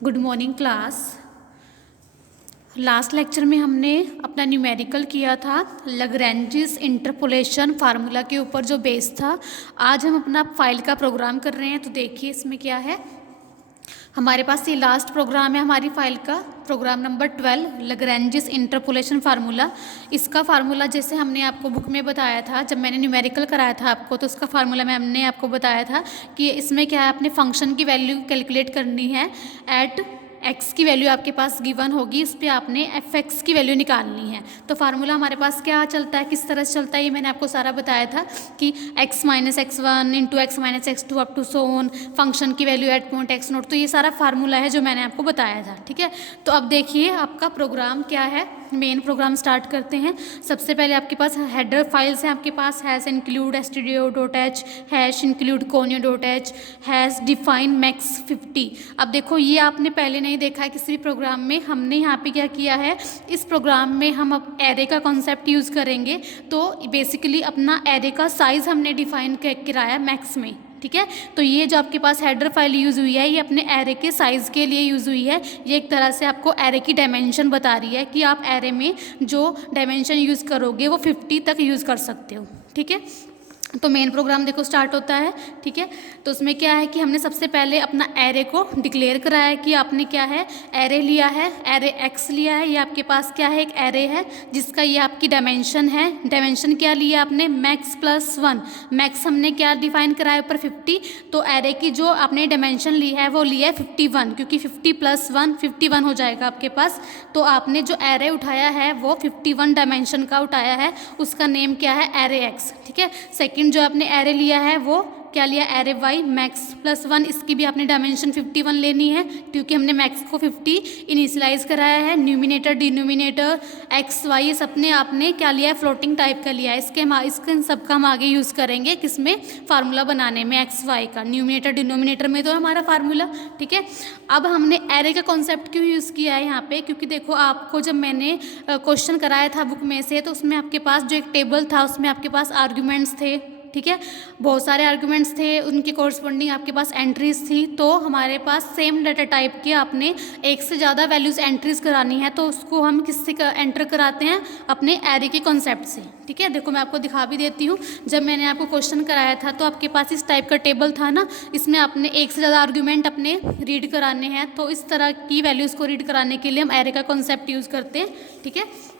Good morning class. Last lecture में हमने अपना न्यूमेरिकल किया था लैग्रैन्जिस इंटरपोलेशन फार्मूला के ऊपर जो बेस था। आज हम अपना फाइल का प्रोग्राम कर रहे हैं। तो देखिए इसमें क्या है, हमारे पास ये लास्ट प्रोग्राम है हमारी फाइल का, प्रोग्राम नंबर 12 लैग्रैन्जिस इंटरपोलेशन फार्मूला। इसका फार्मूला जैसे हमने आपको बुक में बताया था, जब मैंने न्यूमेरिकल कराया था आपको, तो उसका फार्मूला में हमने आपको बताया था कि इसमें क्या है, अपने फंक्शन की वैल्यू कैलकुलेट करनी है। एट एक्स की वैल्यू आपके पास गिवन होगी, इस पर आपने एफ एक्स की वैल्यू निकालनी है। तो फार्मूला हमारे पास क्या चलता है, किस तरह से चलता है, ये मैंने आपको सारा बताया था कि x minus x1 into x minus x2 up to so on, function की value at point x naught. तो ये सारा फार्मूला है जो मैंने आपको बताया था, ठीक है। तो अब देखिए आपका प्रोग्राम क्या है, मेन प्रोग्राम स्टार्ट करते हैं। सबसे पहले आपके पास हेडर फाइल्स हैं, आपके पास hash include stdio.h, hash include conio.h, hash define max 50। अब देखो ये आपने पहले नहीं देखा है किसी भी प्रोग्राम में। हमने यहाँ पे क्या किया है, इस प्रोग्राम में हम अब एरे का कॉन्सेप्ट यूज़ करेंगे। तो बेसिकली अपना एरे का साइज़ हमने डिफाइन कराया मैक्स में, ठीक है। तो ये जो आपके पास हेडर फाइल यूज़ हुई है, ये अपने एरे के साइज़ के लिए यूज़ हुई है। ये एक तरह से आपको एरे की डायमेंशन बता रही है कि आप एरे में जो डायमेंशन यूज़ करोगे वो 50 तक यूज़ कर सकते हो, ठीक है। तो मेन प्रोग्राम देखो स्टार्ट होता है, ठीक है। तो उसमें क्या है कि हमने सबसे पहले अपना एरे को डिक्लेयर कराया है कि आपने क्या है, एरे लिया है, एरे एक्स लिया है। ये आपके पास क्या है, एक एरे है जिसका ये आपकी डायमेंशन है। डायमेंशन क्या लिया आपने, मैक्स प्लस 1। मैक्स हमने क्या डिफाइन कराया ऊपर 50। तो एरे की जो आपने डायमेंशन ली है वो ली है 51, क्योंकि 50 प्लस 1 51 हो जाएगा आपके पास। तो आपने जो एरे उठाया है वो 51 डायमेंशन का उठाया है, उसका नेम क्या है, एरे एक्स, ठीक है। सेकेंड जो आपने एरे लिया है वो क्या लिया, एरे वाई मैक्स प्लस 1। इसकी भी आपने डायमेंशन 51 लेनी है, क्योंकि हमने मैक्स को 50 इनिशियलाइज कराया है। न्यूमिनेटर डिनोमिनेटर एक्स वाई ये सबने आपने क्या लिया है, फ्लोटिंग टाइप का लिया है। इसके सबका हम आगे यूज़ करेंगे किसमें, फार्मूला बनाने में, एक्स वाई का न्यूमिनेटर डिनोमिनेटर में तो हमारा फार्मूला, ठीक है। अब हमने एरे का कॉन्सेप्ट क्यों यूज़ किया है यहाँ पे, क्योंकि देखो आपको जब मैंने क्वेश्चन कराया था बुक में से, तो उसमें आपके पास जो एक टेबल था उसमें आपके पास आर्ग्यूमेंट्स थे, ठीक है। बहुत सारे आर्गुमेंट्स थे, उनके कॉरस्पॉन्डिंग आपके पास एंट्रीज थी। तो हमारे पास सेम डाटा टाइप के आपने एक से ज़्यादा वैल्यूज़ एंट्रीज करानी है, तो उसको हम किससे एंटर कराते हैं, अपने एरे के कॉन्सेप्ट से, ठीक है। देखो मैं आपको दिखा भी देती हूँ। जब मैंने आपको क्वेश्चन कराया था तो आपके पास इस टाइप का टेबल था ना, इसमें आपने एक से ज़्यादा आर्गूमेंट अपने रीड कराने हैं। तो इस तरह की वैल्यूज़ को रीड कराने के लिए हम एरे का कॉन्सेप्ट यूज़ करते हैं, ठीक है।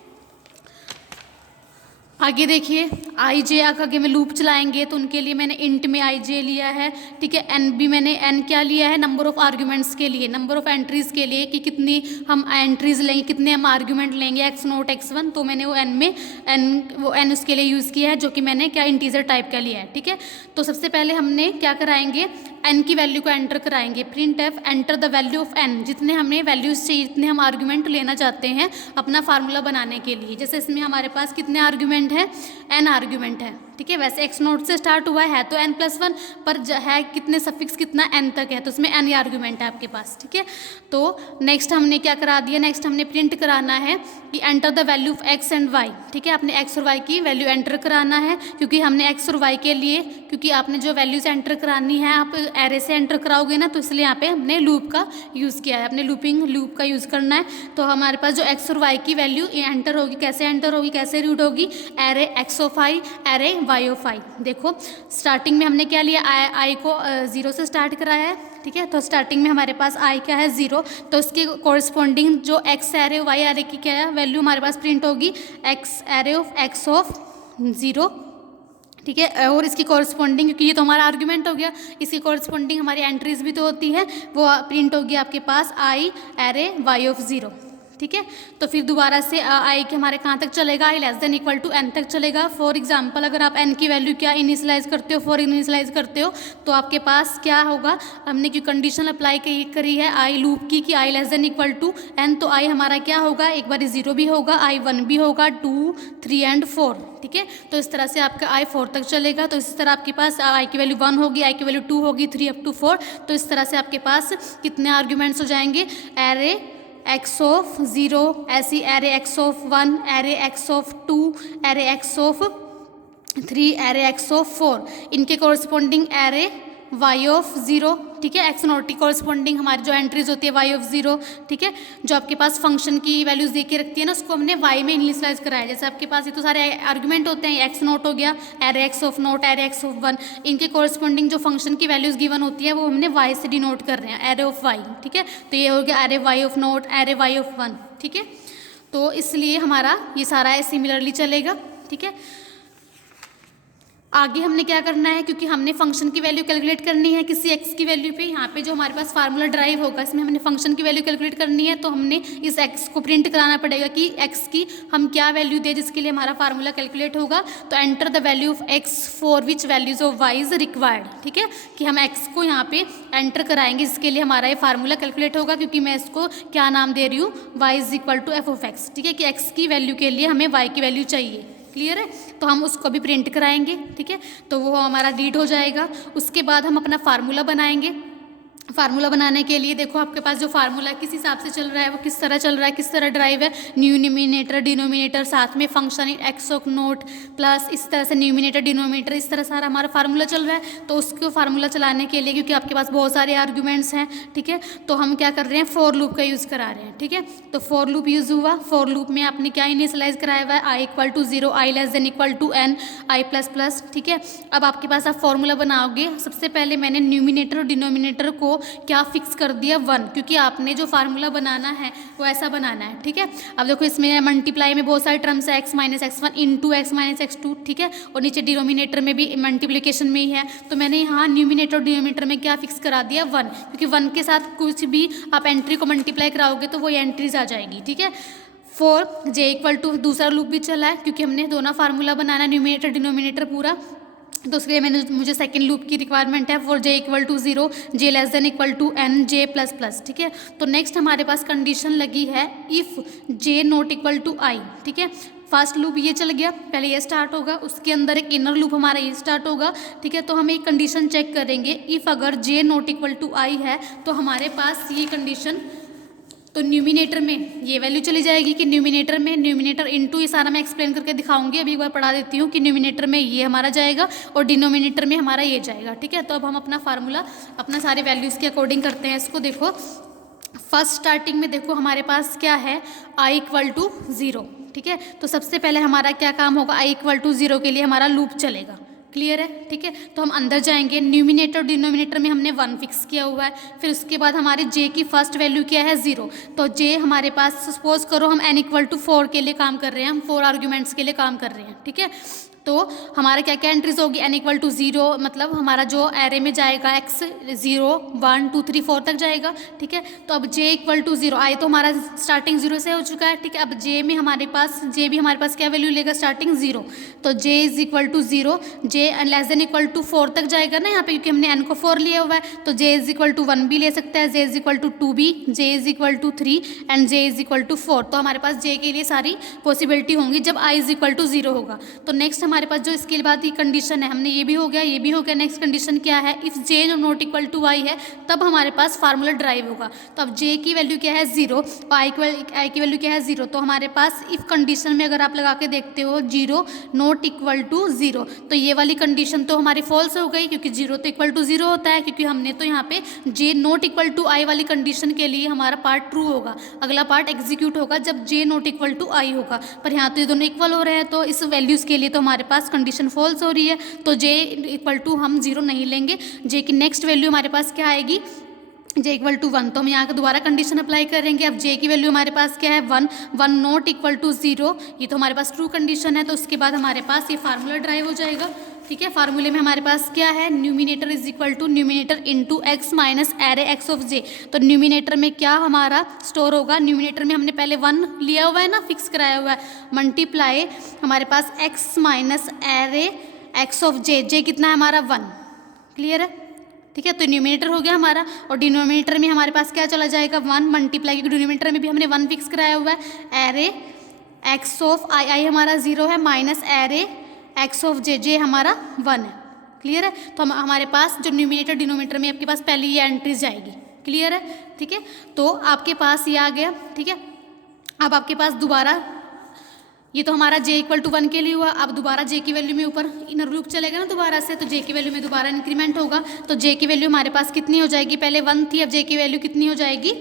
आगे देखिए आई जे आगे में लूप चलाएंगे, तो उनके लिए मैंने इंट में आई जे लिया है, ठीक है। एन भी मैंने एन क्या लिया है, नंबर ऑफ़ आर्ग्यूमेंट्स के लिए, नंबर ऑफ़ एंट्रीज़ के लिए कि कितनी हम एंट्रीज़ लेंगे, कितने हम आर्ग्यूमेंट लेंगे, एक्स नोट x1। तो मैंने वो एन में एन उसके लिए यूज़ किया है, जो कि मैंने क्या इंटीजर टाइप का लिया है, ठीक है। तो सबसे पहले हमने क्या कराएंगे, एन की वैल्यू को एंटर कराएंगे। Print F enter the value of N, जितने हमें वैल्यूज चाहिए, जितने हम आर्ग्यूमेंट लेना चाहते हैं अपना फार्मूला बनाने के लिए। जैसे इसमें हमारे पास कितने आर्ग्यूमेंट है, एन आर्ग्यूमेंट है, ठीक है। वैसे एक्स नोट से स्टार्ट हुआ है तो एन प्लस 1, पर है कितने सफिक्स कितना एन तक है, तो उसमें एन आर्ग्यूमेंट है आपके पास, ठीक है। तो नेक्स्ट हमने क्या करा दिया, नेक्स्ट हमने प्रिंट कराना है कि enter the value of X and Y, ठीक है। आपने एक्स और वाई की वैल्यू एंटर कराना है, क्योंकि हमने एक्स और वाई के लिए, क्योंकि आपने जो वैल्यूज एंटर करानी है आप एरे से एंटर कराओगे ना, तो इसलिए यहाँ पे हमने लूप का यूज़ किया है, अपने लूप का यूज़ करना है। तो हमारे पास जो एक्स और वाई की वैल्यू एंटर होगी, कैसे एंटर होगी, कैसे रीड होगी, array x of I, array Y of I. देखो स्टार्टिंग में हमने क्या लिया, आई को 0 से स्टार्ट कराया है, ठीक है। तो स्टार्टिंग में हमारे पास आई क्या है, 0। तो उसके कॉरस्पॉन्डिंग जो एक्स एरे वाई एरे की क्या है वैल्यू हमारे पास प्रिंट होगी, x array of x of 0, ठीक है। और इसकी कॉरस्पॉन्डिंग, क्योंकि ये तो हमारा आर्ग्यूमेंट हो गया, इसकी कॉरस्पॉन्डिंग हमारी एंट्रीज भी तो होती है, वो प्रिंट होगी आपके पास आई एरे वाई ऑफ 0, ठीक है। तो फिर दोबारा से आई के हमारे कहाँ तक चलेगा, I less than equal to n तक चलेगा। फॉर एग्जांपल अगर आप एन की वैल्यू क्या इनिशियलाइज करते हो, 4 इनिशियलाइज करते हो, तो आपके पास क्या होगा, हमने क्यों कंडीशन अप्लाई करी है आई लूप की कि I less than equal to n, तो आई हमारा क्या होगा, एक बार 0 भी होगा, आई 1 भी होगा, 2 3 एंड 4, ठीक है। तो इस तरह से आपका आई 4 तक चलेगा। तो इस तरह आपके पास आई की वैल्यू 1 होगी, आई की वैल्यू 2 होगी, 3 अप टू 4। तो इस तरह से आपके पास कितने आर्ग्यूमेंट्स हो जाएंगे, एरे एक्स ऑफ 0, ऐसी array x of 1, array x of 2, array x of 3, array x of 4, इनके कॉरस्पॉन्डिंग एरे वाई ऑफ 0, ठीक है, एक्स नॉट की कॉरस्पॉन्डिंग हमारी जो एंट्रीज होती है वाई ऑफ 0, ठीक है, जो आपके पास फंक्शन की वैल्यूज दे के रखती है ना, उसको हमने वाई में इनिशियलाइज कराया। जैसे आपके पास ये तो सारे आर्गुमेंट होते हैं, एक्स नॉट हो गया, array x of nought, array x of 1, इनके कॉरस्पॉन्डिंग जो फंक्शन की वैल्यूज गिवन होती है वो हमने वाई से डिनोट कर रहे हैं, एरे ऑफ वाई, ठीक है। तो ये हो गया array Y of nought, array Y of 1, ठीक है। तो इसलिए हमारा ये सारा सिमिलरली चलेगा, ठीक है। आगे हमने क्या करना है, क्योंकि हमने फंक्शन की वैल्यू कैलकुलेट करनी है किसी एक्स की वैल्यू पे, यहाँ पे जो हमारे पास फार्मूला ड्राइव होगा इसमें हमने फंक्शन की वैल्यू कैलकुलेट करनी है, तो हमने इस एक्स को प्रिंट कराना पड़ेगा कि एक्स की हम क्या वैल्यू दे जिसके लिए हमारा फार्मूला कैलकुलेट होगा। तो enter the value of X for which values of Y is required, ठीक है, कि हम एक्स को यहाँ पे एंटर कराएंगे जिसके लिए हमारा ये फार्मूला कैलकुलेट होगा, क्योंकि मैं इसको क्या नाम दे रही हूँ, Y is equal to F of X, ठीक है, कि एक्स की वैल्यू के लिए हमें वाई की वैल्यू चाहिए। क्लियर है, तो हम उसको भी प्रिंट कराएंगे, ठीक है, तो वो हमारा रीड हो जाएगा। उसके बाद हम अपना फार्मूला बनाएंगे। फार्मूला बनाने के लिए देखो आपके पास जो फार्मूला किस हिसाब से चल रहा है, वो किस तरह चल रहा है, किस तरह ड्राइव है, न्यूमिनेटर डिनोमिनेटर, साथ में function x of note plus इस तरह से न्यूमिनेटर डिनोमिनेटर, इस तरह सारा हमारा फार्मूला चल रहा है। तो उसको फार्मूला चलाने के लिए, क्योंकि आपके पास बहुत सारे आर्ग्यूमेंट्स हैं, ठीक है, तो हम क्या कर रहे हैं, फॉर लूप का यूज़ करा रहे हैं, ठीक है। तो फॉर लूप यूज़ हुआ, फॉर लूप में आपने क्या इनिशियलाइज कराया हुआ है, I equal to 0, I less than equal to n, I plus plus, ठीक है। अब आपके पास आप फॉर्मूला बनाओगे, सबसे पहले मैंने न्यूमिनेटर और डिनोमिनेटर को क्या फिक्स कर दिया 1, क्योंकि आपने जो फार्मूला बनाना है वो ऐसा बनाना है, ठीक है। अब देखो इसमें मल्टीप्लाई में बहुत सारे टर्म्स है, x minus x 1 into x minus x 2, ठीक है, और नीचे डिनोमिनेटर में भी मल्टीप्लिकेशन में ही है। तो मैंने यहाँ न्यूमिनेटर और डिनोमिनेटर में क्या फिक्स करा दिया 1, क्योंकि 1 के साथ कुछ भी आप एंट्री को मल्टीप्लाई कराओगे तो वो एंट्रीज आ जाएगी, ठीक है। फॉर जे इक्वल टू दूसरा लूप भी चला है, क्योंकि हमने दोनों फार्मूला बनाना न्यूमिनेटर डिनोमिनेटर पूरा, तो उसके लिए मुझे सेकंड लूप की रिक्वायरमेंट है, for j equal to 0, j less than equal to n, j plus plus, ठीक है। तो नेक्स्ट हमारे पास कंडीशन लगी है if j not equal to I, ठीक है। फर्स्ट लूप ये चल गया, पहले ये स्टार्ट होगा, उसके अंदर एक इनर लूप हमारा ये स्टार्ट होगा, ठीक है। तो हम एक कंडीशन चेक करेंगे, इफ़ अगर जे नॉट इक्वल टू आई है तो हमारे पास ये कंडीशन, तो न्यूमिनेटर में ये वैल्यू चली जाएगी कि न्यूमिनेटर इनटू, ये सारा मैं एक्सप्लेन करके दिखाऊंगी, अभी एक बार पढ़ा देती हूँ कि न्यूमिनेटर में ये हमारा जाएगा और डिनोमिनेटर में हमारा ये जाएगा, ठीक है। तो अब हम अपना फार्मूला अपना सारे वैल्यूज़ के अकॉर्डिंग करते हैं इसको। देखो फर्स्ट स्टार्टिंग में देखो हमारे पास क्या है, आई इक्वल टू 0, ठीक है। तो सबसे पहले हमारा क्या काम होगा, आई इक्वल टू 0 के लिए हमारा लूप चलेगा, क्लियर है, ठीक है। तो हम अंदर जाएंगे, न्यूमिनेटर डिनोमिनेटर में हमने 1 फिक्स किया हुआ है, फिर उसके बाद हमारे जे की फर्स्ट वैल्यू क्या है 0, तो जे हमारे पास सपोज करो हम n इक्वल टू 4 के लिए काम कर रहे हैं, हम 4 आर्ग्यूमेंट्स के लिए काम कर रहे हैं, ठीक है। तो हमारा क्या क्या एंट्रीज होगी, n इक्वल टू 0 मतलब हमारा जो एरे में जाएगा x 0 1 2 3 4 तक जाएगा, ठीक है। तो अब j इक्वल टू 0, आई तो हमारा स्टार्टिंग 0 से हो चुका है, ठीक है। अब j में हमारे पास j भी हमारे पास क्या वैल्यू लेगा, स्टार्टिंग 0, तो j is equal to 0, j less than equal to 4 तक जाएगा ना यहाँ पे, क्योंकि हमने n को 4 लिया हुआ है, तो j इज इक्वल टू 1 भी ले सकता है, j इज इक्वल टू 2 भी, j is equal to 3 and j is equal to 4। तो हमारे पास j के लिए सारी पॉसिबिलिटी होंगी जब i इज इक्वल टू 0 होगा। तो नेक्स्ट हमारे पास जो इसके बाद की कंडीशन है, हमने ये भी हो गया, ये भी हो गया। नेक्स्ट कंडीशन क्या है, if j not equal to I है तब हमारे पास फार्मूला ड्राइव होगा। तो अब j की वैल्यू क्या है 0 और i की वैल्यू क्या है 0, तो हमारे पास इफ कंडीशन में अगर आप लगा के देखते हो 0 नॉट इक्वल टू 0, तो ये वाली कंडीशन तो हमारी फॉल्स हो गई, क्योंकि 0 तो इक्वल टू 0 होता है, क्योंकि हमने तो यहाँ पे j नॉट इक्वल टू आई वाली कंडीशन के लिए हमारा पार्ट ट्रू होगा, अगला पार्ट एग्जीक्यूट होगा जब j नॉट इक्वल टू आई होगा। पर यहाँ तो ये दोनों इक्वल हो रहे हैं, तो इस वैल्यूज़ के लिए तो हमारे पास कंडीशन फॉल्स हो रही है, तो j इक्वल टू हम 0 नहीं लेंगे। j की नेक्स्ट वैल्यू हमारे पास क्या आएगी, j इक्वल टू 1, तो हम यहाँ का दोबारा कंडीशन अप्लाई करेंगे। अब j की वैल्यू हमारे पास क्या है 1 नॉट इक्वल टू 0, ये तो हमारे पास ट्रू कंडीशन है, तो उसके बाद हमारे पास ये फार्मूला ड्राइव हो जाएगा, ठीक है। फार्मूले में हमारे पास क्या है, numerator is equal to numerator into x minus array x of j. तो न्यूमिनेटर में क्या हमारा स्टोर होगा, न्यूमिनेटर में हमने पहले 1 लिया हुआ है ना, फिक्स कराया हुआ है, मल्टीप्लाई हमारे पास x minus array x of j, j कितना है हमारा 1, क्लियर है, ठीक है। तो न्यूमिनेटर हो गया हमारा, और डिनोमिनेटर में हमारे पास क्या चला जाएगा 1 मल्टीप्लाई, क्योंकि डिनोमिनेटर में भी हमने 1 फिक्स कराया हुआ है, एरे एक्स ऑफ आई हमारा 0 है माइनस एरे एक्स ऑफ जे हमारा 1 है, क्लियर है। तो हमारे पास जो न्यूमिनेटर डिनोमिनेटर में आपके पास पहले ये एंट्रीज जाएगी, क्लियर है, ठीक है। तो आपके पास ये आ गया, ठीक है। अब आपके पास दोबारा ये तो हमारा j इक्वल टू 1 के लिए हुआ। अब दोबारा j की वैल्यू में ऊपर इनर लूप चलेगा ना दोबारा से, तो j की वैल्यू में दोबारा इंक्रीमेंट होगा। तो j की वैल्यू हमारे पास कितनी हो जाएगी, पहले 1 थी, अब j की वैल्यू कितनी हो जाएगी,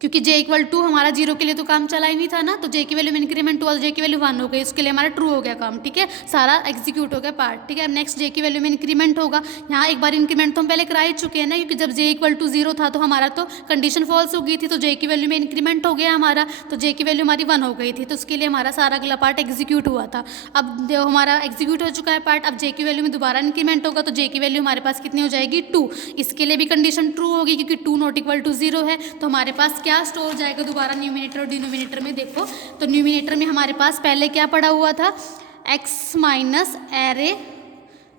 क्योंकि j इक्वल टू हमारा 0 के लिए तो काम चला ही नहीं था ना, तो j की वैल्यू में इंक्रीमेंट हुआ तो j की वैल्यू 1 हो गई, उसके लिए हमारा ट्रू हो गया काम। ठीक है, सारा एग्जीक्यूट हो गया पार्ट। ठीक है, अब नेक्स्ट j की वैल्यू में इंक्रीमेंट होगा। यहाँ एक बार इंक्रीमेंट तो हम पहले करा ही चुके हैं ना, क्योंकि जब j इक्वल टू 0 था तो हमारा तो कंडीशन फॉल्स हो गई थी, तो j की वैल्यू में इंक्रीमेंट हो गया हमारा, तो j की वैल्यू हमारी 1 हो गई थी, तो उसके लिए हमारा सारा अगला पार्ट एग्जीक्यूट हुआ था। अब जो हमारा एग्जीक्यूट हो चुका है पार्ट, अब j की वैल्यू में दोबारा इंक्रीमेंट होगा, तो j की वैल्यू हमारे पास कितनी हो जाएगी, 2। इसके लिए भी कंडीशन ट्रू होगी, क्योंकि 2 नॉट इक्वल टू 0 है। तो हमारे पास क्या स्टोर हो जाएगा दोबारा न्यूमिनेटर और डिनोमिनेटर में, देखो तो न्यूमिनेटर में हमारे पास पहले क्या पड़ा हुआ था, x minus array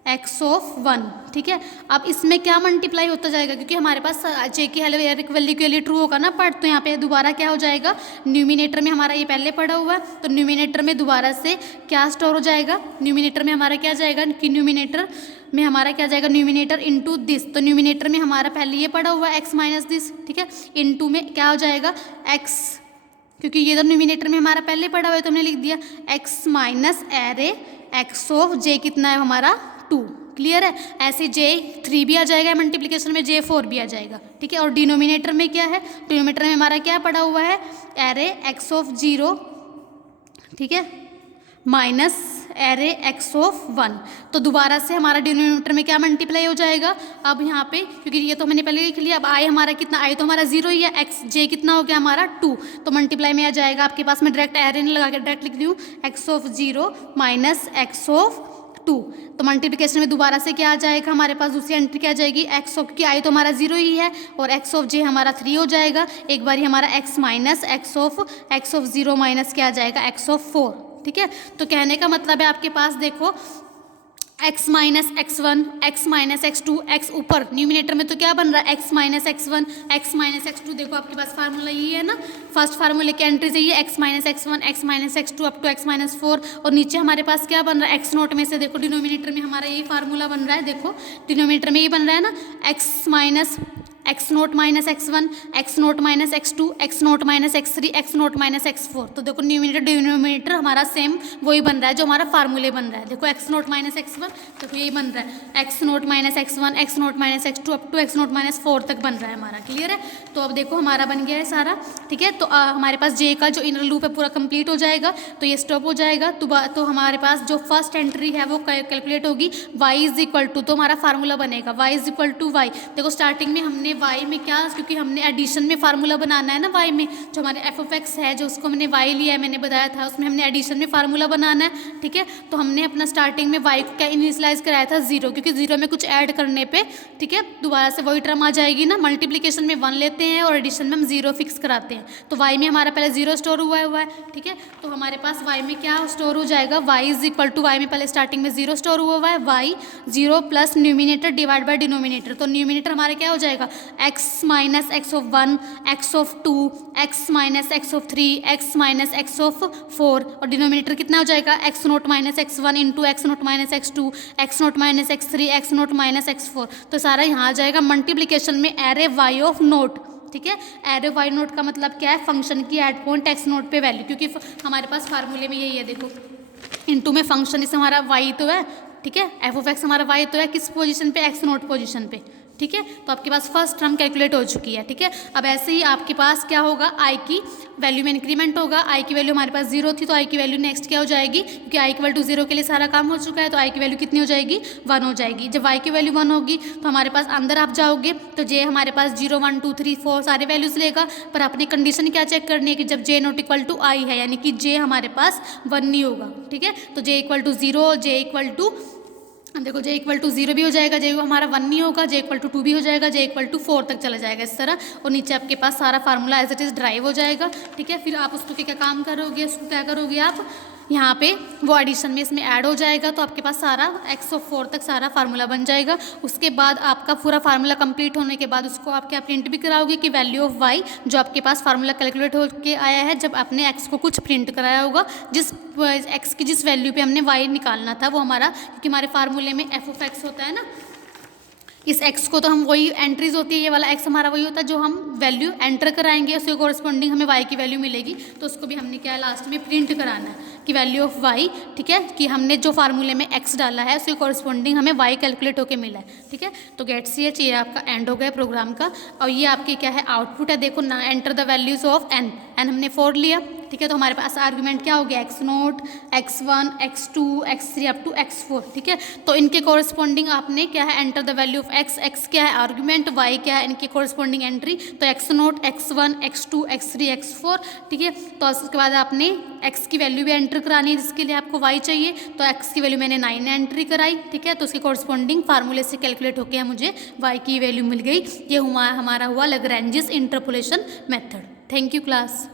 x of 1। ठीक है, अब इसमें क्या मल्टीप्लाई होता जाएगा, क्योंकि हमारे पास j की वैल्यू के लिए ट्रू होगा ना पार्ट, तो यहाँ पे दोबारा क्या हो जाएगा, न्यूमिनेटर में हमारा ये पहले पड़ा हुआ है, तो न्यूमिनेटर में दोबारा से क्या स्टोर हो जाएगा, न्यूमिनेटर में हमारा क्या जाएगा, कि न्यूमिनेटर में हमारा क्या जाएगा, न्यूमिनेटर इनटू दिस। तो न्यूमिनेटर में हमारा पहले ये पड़ा हुआ है x माइनस दिस। ठीक है, इनटू में क्या हो जाएगा x, क्योंकि ये तो न्यूमिनेटर में हमारा पहले पड़ा हुआ है तो हमने लिख दिया x minus array x of j कितना है हमारा 2। क्लियर है, ऐसे j3 भी आ जाएगा मल्टीप्लिकेशन में, j4 भी आ जाएगा। ठीक है, और डिनोमिनेटर में क्या है, डिनोमिनेटर में हमारा क्या पड़ा हुआ है, एरे x ऑफ 0, ठीक है, माइनस एरे x ऑफ 1। तो दोबारा से हमारा डिनोमिनेटर में क्या मल्टीप्लाई हो जाएगा, अब यहाँ पे क्योंकि ये तो मैंने पहले लिख लिया, अब आई हमारा कितना, आई तो हमारा 0 ही है, x j कितना हो गया हमारा 2, तो मल्टीप्लाई में आ जाएगा आपके पास, मैं डायरेक्ट एरे नहीं लगा के डायरेक्ट लिख रही हूँ, x of 0 minus x of 2। तो मल्टीप्लिकेशन में दोबारा से क्या आ जाएगा हमारे पास, दूसरी एंट्री क्या आ जाएगी, x ऑफ की आई तो हमारा 0 ही है, और x ऑफ j हमारा 3 हो जाएगा। एक बार हमारा x minus x of 0 minus क्या आ जाएगा, x ऑफ 4। ठीक है, तो कहने का मतलब है आपके पास देखो x minus x1, x minus x2, x ऊपर न्यूमिनेटर में तो क्या बन रहा है, x minus x1, x minus x2। देखो आपके पास फार्मूला ये है ना, फर्स्ट फार्मूले की एंट्री चाहिए x minus x1, x minus x2 up to x minus 4, और नीचे हमारे पास क्या बन रहा है, x नोट में से देखो डिनोमिनेटर में हमारा यही फार्मूला बन रहा है, देखो डिनोमिनेटर में ये बन रहा है ना, x minus x naught minus x1, x naught minus x2, x naught minus x3, x naught minus x4। तो देखो न्यूमिनेटर डिनोमिनेटर हमारा सेम वही बन रहा है जो हमारा फार्मूले बन रहा है। देखो x नोट माइनस x1, देखो यही बन रहा है x naught minus x1, x naught minus x2 up to x naught minus 4 तक बन रहा है हमारा। क्लियर है, तो अब देखो हमारा बन गया है सारा। ठीक है, तो हमारे पास j का जो इनर लूप है पूरा कंप्लीट हो जाएगा, तो ये स्टॉप हो जाएगा। तो हमारे पास जो फर्स्ट एंट्री है वो कैलकुलेट होगी, y इज इक्वल टू, तो हमारा फार्मूला बनेगा y is equal to y। देखो स्टार्टिंग में हमने y में क्या, क्योंकि हमने एडिशन में फार्मूला बनाना है ना, y में जो हमारे एफ ऑफ एक्स है जो उसको हमने y लिया है, मैंने बताया था, उसमें हमने एडिशन में फार्मूला बनाना है। ठीक है, तो हमने अपना स्टार्टिंग में y को क्या इनिशियलाइज कराया था 0, क्योंकि 0 में कुछ ऐड करने पे, ठीक है, दोबारा से वही टर्म आ जाएगी ना, मल्टीप्लिकेशन में 1 लेते हैं और एडिशन में हम 0 फिक्स कराते हैं। तो y में हमारा पहले 0 स्टोर हुआ है। ठीक है, तो हमारे पास y में क्या स्टोर हो जाएगा, y is equal to, y में पहले स्टार्टिंग में 0 स्टोर हुआ है, y 0 plus numerator divide by denominator. तो न्यूमिनेटर हमारा क्या हो जाएगा, x minus x of 1, x of 2, x minus x of 3, x minus x of 4, और डिनोमिनेटर कितना हो जाएगा, x naught minus x1 into x naught minus x2, x naught minus x3, x naught minus x4। तो सारा यहाँ आ जाएगा multiplication में array y of note. ठीक है, एरे y नोट का मतलब क्या है, फंक्शन की एट पॉइंट x नोट पे वैल्यू, क्योंकि हमारे पास फार्मूले में यही है, देखो इनटू में फंक्शन इस हमारा y तो है, ठीक है, एफ ऑफ एक्स हमारा y तो है किस पोजीशन पे, x नोट पोजीशन पे। ठीक है, तो आपके पास फर्स्ट टर्म कैलकुलेट हो चुकी है। ठीक है, अब ऐसे ही आपके पास क्या होगा, i की वैल्यू में इंक्रीमेंट होगा। i की वैल्यू हमारे पास 0 थी, तो i की वैल्यू नेक्स्ट क्या हो जाएगी, क्योंकि i इक्वल टू 0 के लिए सारा काम हो चुका है, तो i की वैल्यू कितनी हो जाएगी, 1 हो जाएगी। जब y की वैल्यू 1 होगी तो हमारे पास अंदर आप जाओगे तो j हमारे पास 0 1 2 3 4 सारे वैल्यूज लेगा, पर अपनी कंडीशन क्या चेक करनी है कि जब j not equal to i है, यानी कि j हमारे पास 1 नहीं होगा। ठीक है, तो j equal to 0, j equal to, देखो j इक्वल टू 0 भी हो जाएगा, j हमारा 1 नहीं होगा, j इक्वल टू 2 भी हो जाएगा, j इक्वल टू 4 तक चला जाएगा इस तरह, और नीचे आपके पास सारा formula as it is derive हो जाएगा। ठीक है, फिर आप उसको क्या काम करोगे, उसको क्या करोगे आप, यहाँ पे वो एडिशन में इसमें ऐड हो जाएगा, तो आपके पास सारा x ऑफ 4 तक सारा फार्मूला बन जाएगा। उसके बाद आपका पूरा फार्मूला कंप्लीट होने के बाद उसको आप क्या प्रिंट भी कराओगे कि वैल्यू ऑफ y जो आपके पास फार्मूला कैलकुलेट होके आया है, जब आपने x को कुछ प्रिंट कराया होगा, जिस x की जिस वैल्यू पे हमने y निकालना था वो हमारा, क्योंकि हमारे फार्मूले में एफ ऑफ एक्स होता है ना, इस x को तो हम वही एंट्रीज होती है, ये वाला x हमारा वही होता है जो हम वैल्यू एंटर कराएंगे, उसके कॉरस्पॉन्डिंग हमें y की वैल्यू मिलेगी, तो उसको भी हमने क्या लास्ट में प्रिंट कराना है कि वैल्यू ऑफ y, ठीक है, कि हमने जो फार्मूले में x डाला है उसके कॉरस्पॉन्डिंग हमें y कैलकुलेट होके मिला है, ठीक है। तो गेट सी एच ये आपका एंड हो गया प्रोग्राम का, और ये आपकी क्या है आउटपुट है, देखो ना, enter the values of n हमने 4 लिया, ठीक है। तो हमारे पास आर्गुमेंट क्या हो गया x0, x1, x2, x3 up to x4, ठीक है। तो इनके कॉरस्पॉन्डिंग आपने क्या है enter the value of x क्या है आर्गुमेंट, y क्या है इनके कॉरस्पॉन्डिंग एंट्री, तो x0, x1, x2, x3, x4, ठीक है। तो उसके बाद आपने x की वैल्यू भी एंटर करानी है जिसके लिए आपको y चाहिए, तो x की वैल्यू मैंने 9 एंट्री कराई, ठीक है। तो उसके कॉरस्पॉन्डिंग फार्मूले से कैलकुलेट होकर मुझे y की वैल्यू मिल गई। ये हमारा हुआ Lagrange's interpolation method. Thank you class.